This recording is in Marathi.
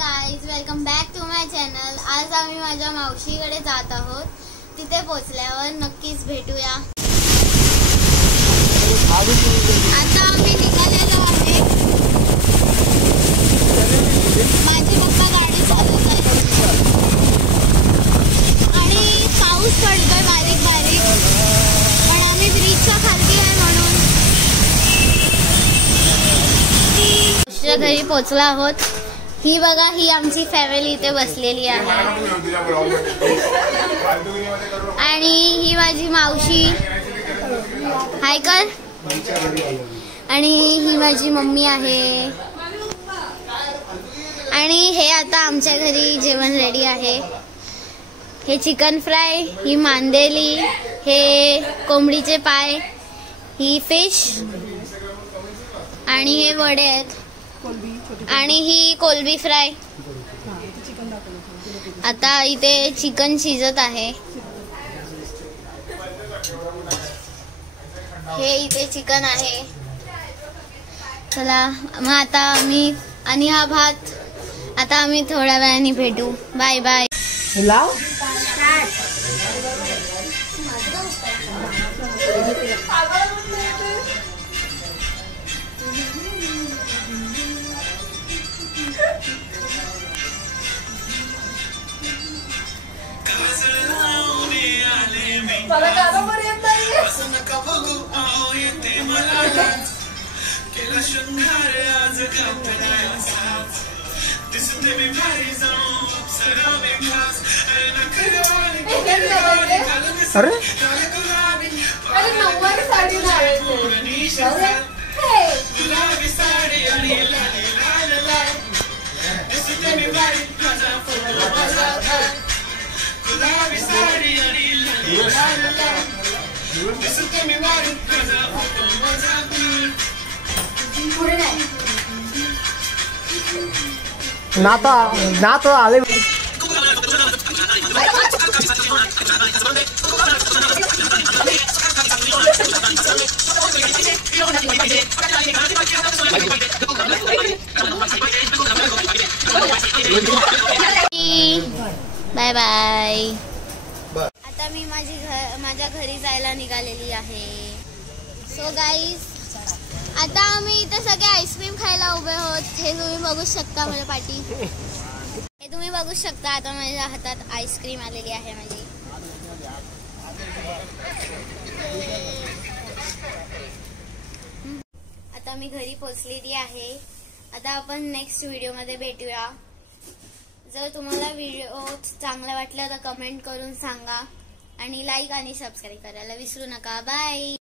Guys, welcome back to my channel. आज आम्ही माझ्या मावशीकडे जात आहोत। तिथे पोहोचल्यावर नक्कीच भेटूया। आता आम्ही निघालेलो आहे। माझे पप्पा गाडी चालवत आहेत आणि पाऊस पडतोय बारीक बारीक, पण आम्ही ब्रिजच्या खाली आहे म्हणून घरी पोहोचलो आहोत। ही बघा, ही आमची फॅमिली इथे बसलेली आहे आणि ही माझी मावशी हाय कर, आणि ही माझी मम्मी आहे। आणि हे आता आमच्या घरी जेवण रेडी आहे। हे चिकन फ्राय, ही मांदेली, हे कोंबडीचे पाय, ही फिश आणि हे वडे आहेत आणि ही कोलबी फ्राय। आता इथे चिकन शिजत आहे। हे इथे चिकन आहे। चला मग आता आम्ही आणि हा भात, आता आम्ही थोड्या वेळाने भेटू। Bye bye. अरे नऊवारी साडी नाता आले। Bye bye. आता मी माझ्या घरी जायला निघालेली आहे। सो गाईज, आता आम्ही इथे सगळे आईस्क्रीम खायला उभे आहोत। हे तुम्ही बघू शकता माझ्या पाठी, हे तुम्ही बघू शकता। आता माझ्या हातात आईस्क्रीम आलेली आहे माझी। आता मी घरी पोहोचलेली आहे। आता आपण नेक्स्ट व्हिडिओ मध्ये भेटूया। जर तुम्हाला व्हिडिओ चांगला वाटला तर कमेंट करून सांगा आणि लाईक आणि सबस्क्राईब करायला विसरू नका। बाय।